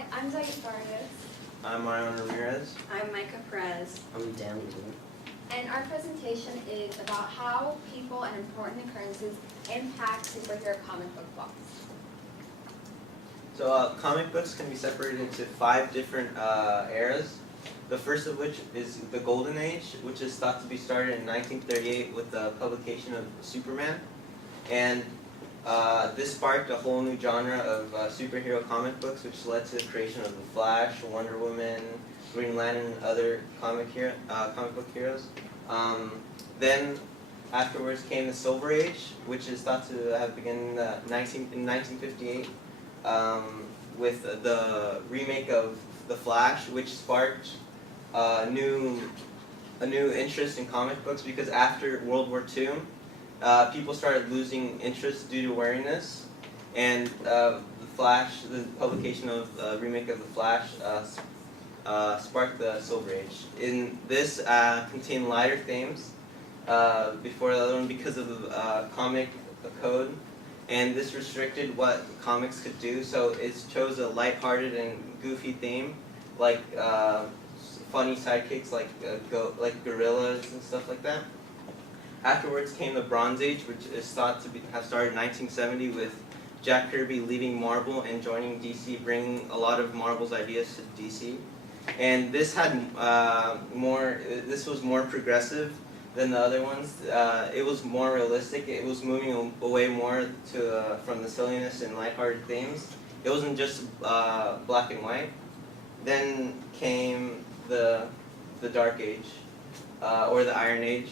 Hi, I'm Zayed Vargas, I'm Mariano Ramirez. I'm Micah Perez. I'm down. and our presentation is about how people and important occurrences impact superhero comic book plots. So comic books can be separated into 5 different eras. The first of which is the Golden Age, which is thought to be started in 1938 with the publication of Superman. And this sparked a whole new genre of superhero comic books, which led to the creation of the Flash, Wonder Woman, Green Lantern, and other comic book heroes. Then afterwards came the Silver Age, which is thought to have begun in 1958 with the remake of The Flash, which sparked a new interest in comic books, because after World War II, people started losing interest due to wariness, and the publication of the remake of The Flash sparked the Silver Age. In this contained lighter themes before the other one because of the comic code, and this restricted what comics could do, so it chose a lighthearted and goofy theme, like funny sidekicks like gorillas and stuff like that. Afterwards came the Bronze Age, which is thought to have started in 1970 with Jack Kirby leaving Marvel and joining DC, bringing a lot of Marvel's ideas to DC. And this had this was more progressive than the other ones. It was more realistic. It was moving away more from the silliness and lighthearted themes. It wasn't just black and white. Then came the Dark Age, or the Iron Age.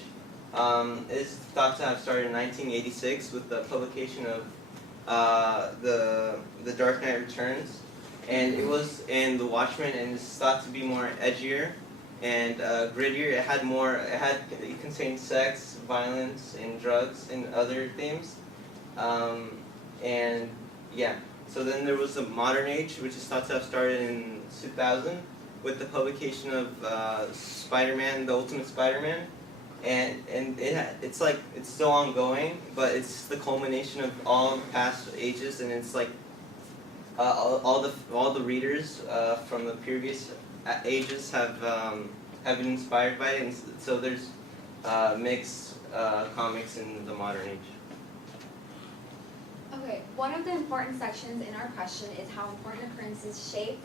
It's thought to have started in 1986 with the publication of the Dark Knight Returns, and it was in The Watchmen, and it's thought to be more edgier and grittier. It contained sex, violence, and drugs and other themes, and yeah. So then there was the Modern Age, which is thought to have started in 2000 with the publication of Spider-Man, the Ultimate Spider-Man. And it's still ongoing, but it's the culmination of all past ages, and it's like all the readers from the previous ages have been inspired by it, and so there's mixed comics in the modern age. Okay, one of the important sections in our question is how important occurrences shape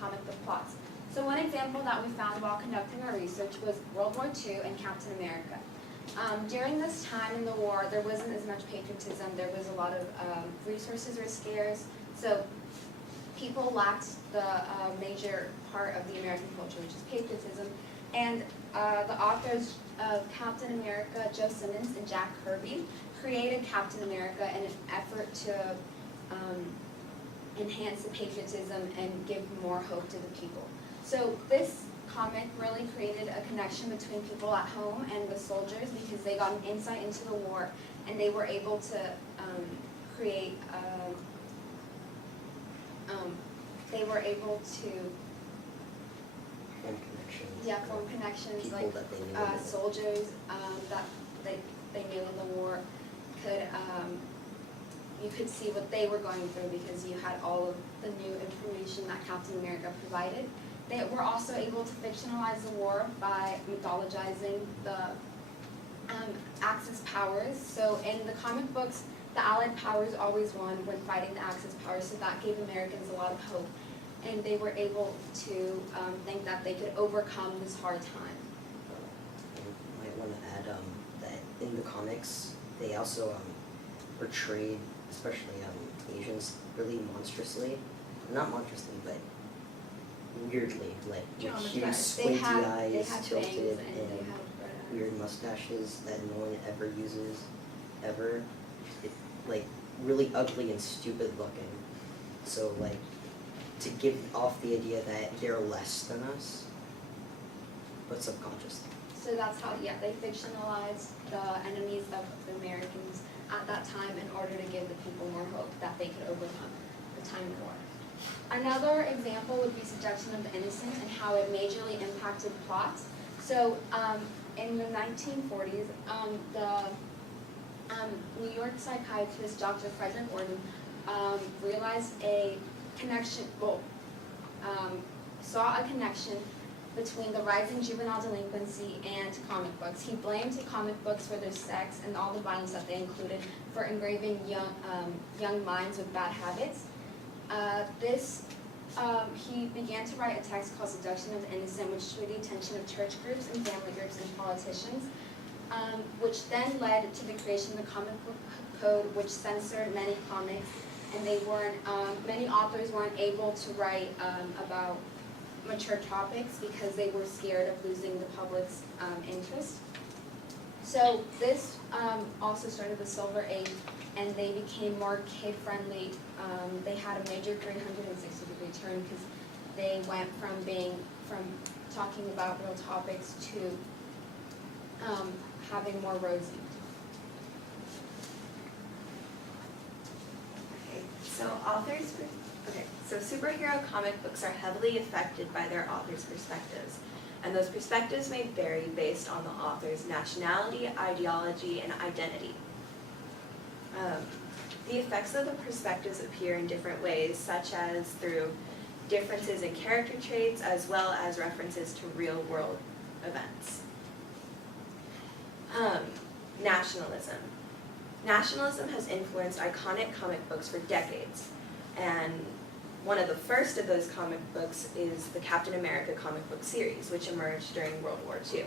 comic book plots. So one example that we found while conducting our research was World War II and Captain America. During this time in the war, there wasn't as much patriotism. There was a lot of resources were scarce, so people lacked the major part of the American culture, which is patriotism. And the authors of Captain America, Joe Simmons and Jack Kirby, created Captain America in an effort to enhance the patriotism and give more hope to the people. So this comic really created a connection between people at home and the soldiers, because they got an insight into the war, and they were able to create. They were able to Form connections. Yeah, form connections. People Like that they knew. soldiers that they knew in the war could. You could see what they were going through because you had all of the new information that Captain America provided. They were also able to fictionalize the war by mythologizing the Axis powers. So in the comic books, the Allied powers always won when fighting the Axis powers, so that gave Americans a lot of hope. And they were able to think that they could overcome this hard time. I might want to add that in the comics, they also portrayed, especially Asians, really monstrously. Not monstrously, but weirdly, like with huge squinty eyes, tilted, and weird mustaches that no one ever uses, ever. Like really ugly and stupid looking. So like to give off the idea that they're less than us, but subconsciously. So that's how, yeah, they fictionalized the enemies of the Americans at that time in order to give the people more hope that they could overcome the time of war. Another example would be Seduction of Innocence and how it majorly impacted plots. So in the 1940s, the New York psychiatrist Dr. Frederick Orton realized a connection, well, saw a connection between the rising juvenile delinquency and comic books. He blamed comic books for their sex and all the violence that they included for engraving young minds with bad habits. He began to write a text called Seduction of Innocence, which drew the attention of church groups and family groups and politicians, which then led to the creation of the comic book code, which censored many comics, and many authors weren't able to write about mature topics because they were scared of losing the public's interest. So this also started the Silver Age, and they became more kid-friendly. They had a major 360-degree turn because they went from talking about real topics to having more rosy. So superhero comic books are heavily affected by their authors' perspectives, and those perspectives may vary based on the author's nationality, ideology, and identity. The effects of the perspectives appear in different ways, such as through differences in character traits, as well as references to real-world events. Nationalism. Nationalism has influenced iconic comic books for decades, and one of the first of those comic books is the Captain America comic book series, which emerged during World War II.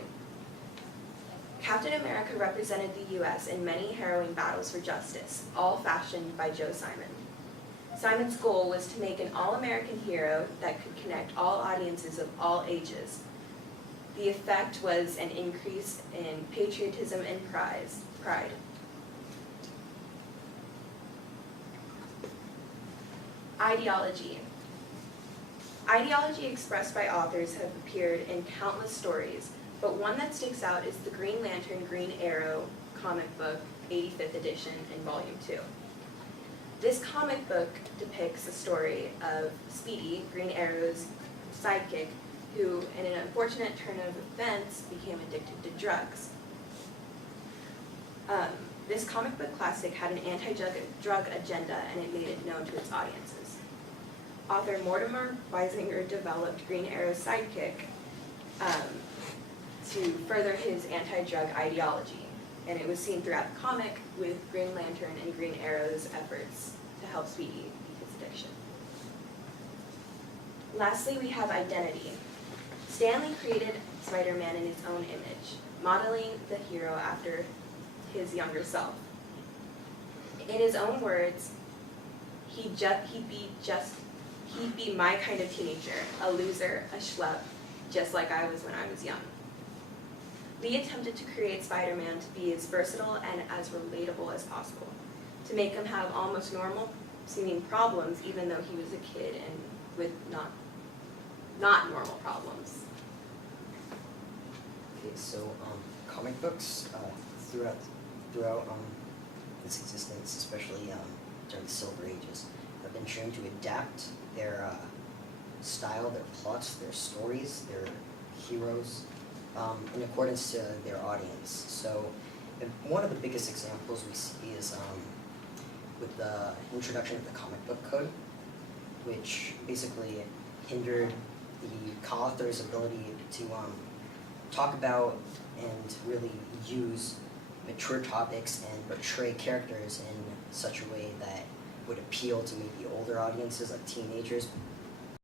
Captain America represented the U.S. in many harrowing battles for justice, all fashioned by Joe Simon. Simon's goal was to make an all-American hero that could connect all audiences of all ages. The effect was an increase in patriotism and pride. Ideology. Ideology expressed by authors have appeared in countless stories, but one that sticks out is the Green Lantern Green Arrow comic book, 85th edition in Volume 2. This comic book depicts the story of Speedy, Green Arrow's sidekick, who, in an unfortunate turn of events, became addicted to drugs. This comic book classic had an anti-drug agenda, and it made it known to its audiences. Author Mortimer Weisinger developed Green Arrow's sidekick to further his anti-drug ideology, and it was seen throughout the comic with Green Lantern and Green Arrow's efforts to help Speedy beat his addiction. Lastly, we have identity. Stan Lee created Spider-Man in his own image, modeling the hero after his younger self. In his own words, he'd be my kind of teenager, a loser, a schlep, just like I was when I was young. Lee attempted to create Spider-Man to be as versatile and as relatable as possible, to make him have almost normal seeming problems even though he was a kid and with not normal problems. Okay, so comic books throughout its existence, especially during the Silver Ages, have been trained to adapt their style, their plots, their stories, their heroes, in accordance to their audience. So one of the biggest examples we see is with the introduction of the comic book code, which basically hindered the co-author's ability to talk about and really use mature topics and portray characters in such a way that would appeal to maybe older audiences like teenagers,